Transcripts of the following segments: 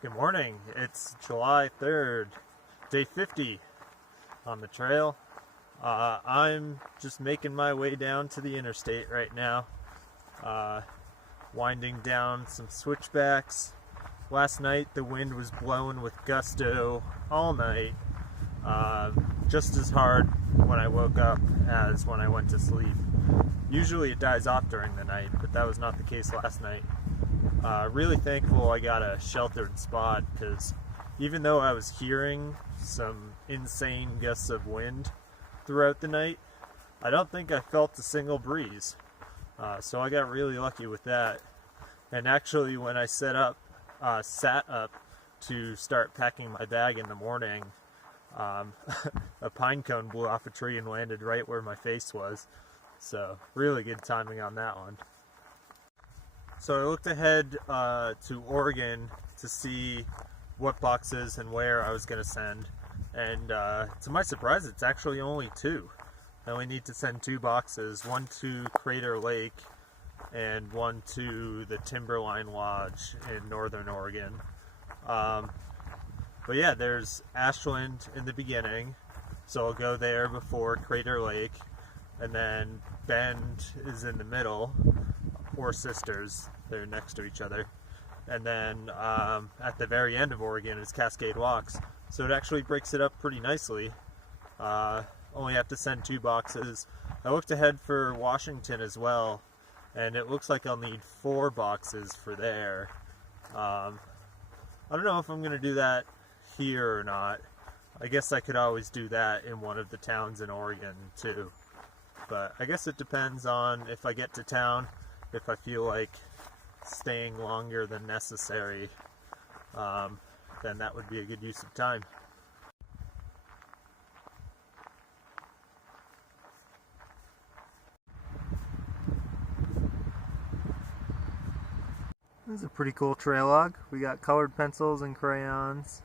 Good morning. It's July 3rd, day 50 on the trail. I'm just making my way down to the interstate right now, winding down some switchbacks. Last night the wind was blowing with gusto all night, just as hard when I woke up as when I went to sleep. Usually it dies off during the night, but that was not the case last night. Really thankful I got a sheltered spot, because even though I was hearing some insane gusts of wind throughout the night, I don't think I felt a single breeze. So I got really lucky with that. And actually when I sat up to start packing my bag in the morning, a pine cone blew off a tree and landed right where my face was. So really good timing on that one. So I looked ahead to Oregon to see what boxes and where I was going to send, and to my surprise it's actually only two. I only need to send two boxes, one to Crater Lake and one to the Timberline Lodge in northern Oregon. But yeah, there's Ashland in the beginning, so I'll go there before Crater Lake, and then Bend is in the middle, or Sisters, they're next to each other, and then at the very end of Oregon is Cascade Walks, so it actually breaks it up pretty nicely. Only have to send two boxes. I looked ahead for Washington as well, and it looks like I'll need 4 boxes for there. I don't know if I'm going to do that here or not. I guess I could always do that in one of the towns in Oregon too, but I guess it depends on if I get to town. If I feel like staying longer than necessary, then that would be a good use of time. This is a pretty cool trail log. We got colored pencils and crayons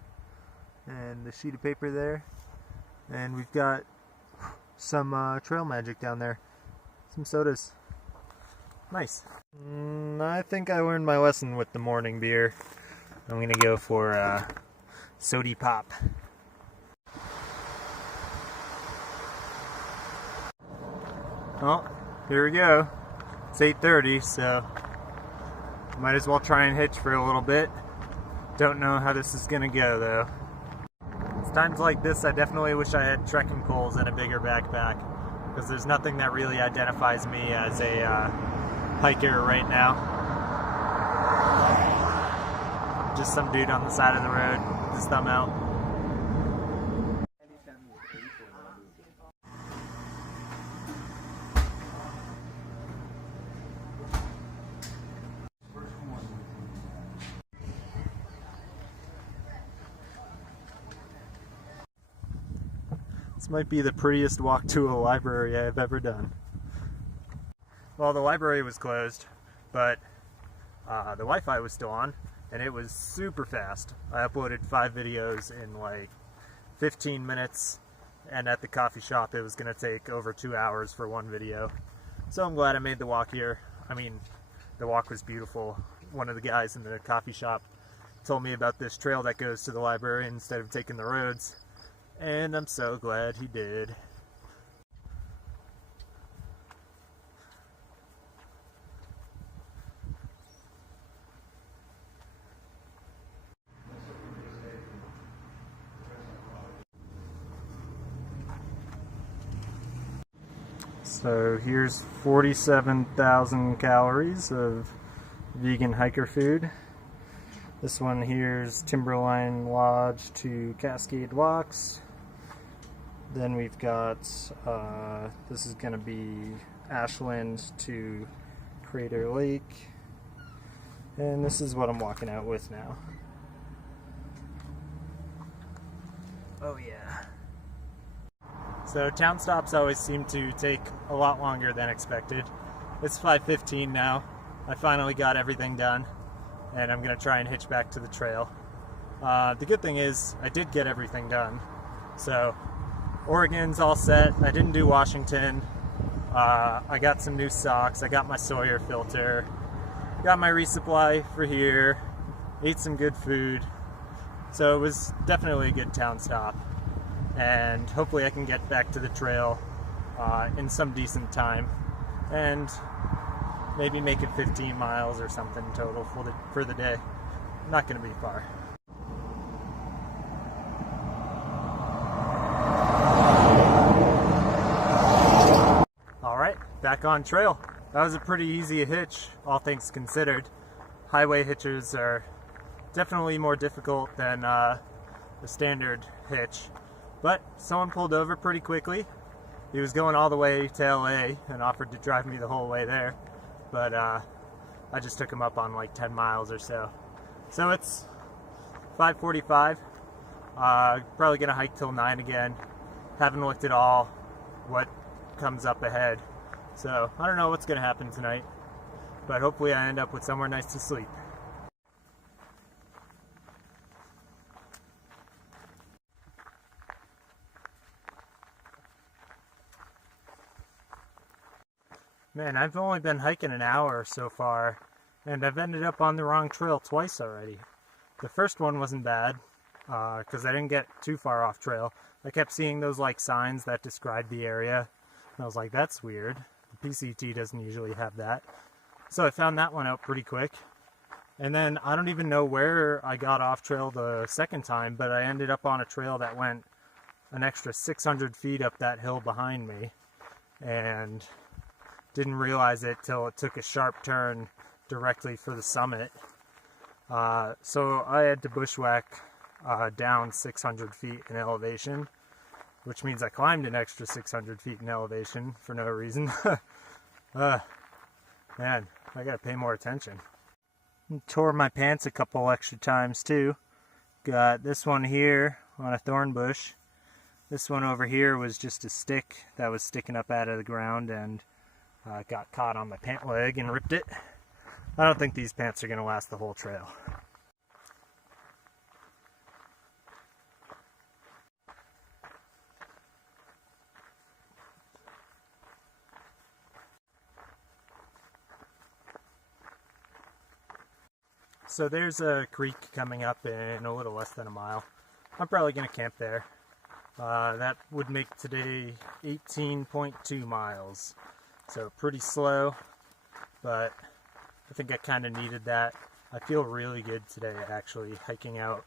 and the sheet of paper there, and we've got some trail magic down there, some sodas. Nice. I think I learned my lesson with the morning beer. I'm gonna go for Sody Pop. Oh, here we go. It's 8:30, so might as well try and hitch for a little bit. Don't know how this is gonna go though. It's times like this I definitely wish I had trekking poles and a bigger backpack, because there's nothing that really identifies me as a hiker right now. Just some dude on the side of the road with his thumb out. This might be the prettiest walk to a library I have ever done. Well, the library was closed, but the Wi-Fi was still on, and it was super fast. I uploaded 5 videos in like 15 minutes, and at the coffee shop it was going to take over 2 hours for one video. So I'm glad I made the walk here. I mean, the walk was beautiful. One of the guys in the coffee shop told me about this trail that goes to the library instead of taking the roads, and I'm so glad he did. So here's 47,000 calories of vegan hiker food. This one here's Timberline Lodge to Cascade Walks. Then we've got, this is going to be Ashland to Crater Lake. And this is what I'm walking out with now. Oh yeah. So town stops always seem to take a lot longer than expected. It's 5:15 now. I finally got everything done, and I'm going to try and hitch back to the trail. The good thing is I did get everything done. So Oregon's all set. I didn't do Washington. I got some new socks. I got my Sawyer filter. Got my resupply for here. Ate some good food. So it was definitely a good town stop, and hopefully I can get back to the trail in some decent time, and maybe make it 15 miles or something total for the day. Not going to be far. Alright, back on trail. That was a pretty easy hitch, all things considered. Highway hitches are definitely more difficult than the standard hitch, but someone pulled over pretty quickly. He was going all the way to LA and offered to drive me the whole way there, but I just took him up on like 10 miles or so. So it's 5:45. Probably gonna hike till 9 again. Haven't looked at all what comes up ahead, so I don't know what's gonna happen tonight, but hopefully I end up with somewhere nice to sleep. Man, I've only been hiking an hour so far, and I've ended up on the wrong trail twice already. The first one wasn't bad, because I didn't get too far off trail. I kept seeing those like signs that describe the area, and I was like, that's weird. The PCT doesn't usually have that. So I found that one out pretty quick. And then I don't even know where I got off trail the second time, but I ended up on a trail that went an extra 600 feet up that hill behind me, and didn't realize it till it took a sharp turn directly for the summit. So I had to bushwhack down 600 feet in elevation, which means I climbed an extra 600 feet in elevation for no reason. Man, I gotta pay more attention. Tore my pants a couple extra times too. Got this one here on a thorn bush. This one over here was just a stick that was sticking up out of the ground, and got caught on my pant leg and ripped it. I don't think these pants are going to last the whole trail. So there's a creek coming up in a little less than a mile. I'm probably going to camp there. That would make today 18.2 miles. So pretty slow, but I think I kind of needed that. I feel really good today, actually, hiking out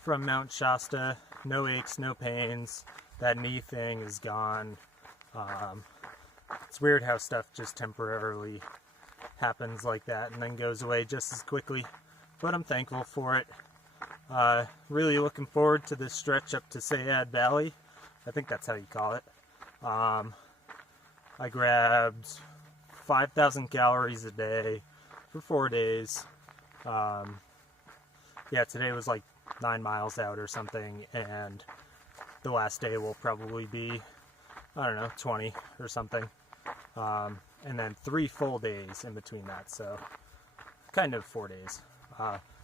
from Mount Shasta. No aches, no pains. That knee thing is gone. It's weird how stuff just temporarily happens like that and then goes away just as quickly, but I'm thankful for it. Really looking forward to this stretch up to Sayad Valley. I think that's how you call it. I grabbed 5,000 calories a day for 4 days. Yeah, today was like 9 miles out or something, and the last day will probably be, I don't know, 20 or something. And then 3 full days in between that, so kind of 4 days.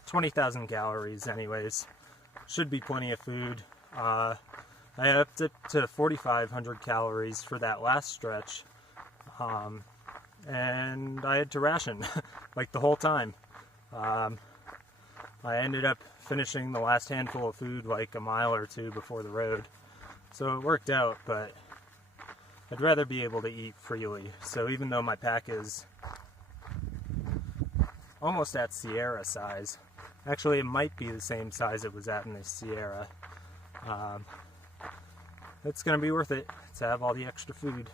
20,000 calories anyways. Should be plenty of food. I upped it to 4,500 calories for that last stretch, and I had to ration like the whole time. I ended up finishing the last handful of food like a mile or two before the road, so it worked out, but I'd rather be able to eat freely. So even though my pack is almost at Sierra size, actually it might be the same size it was at in the Sierra, it's going to be worth it to have all the extra food.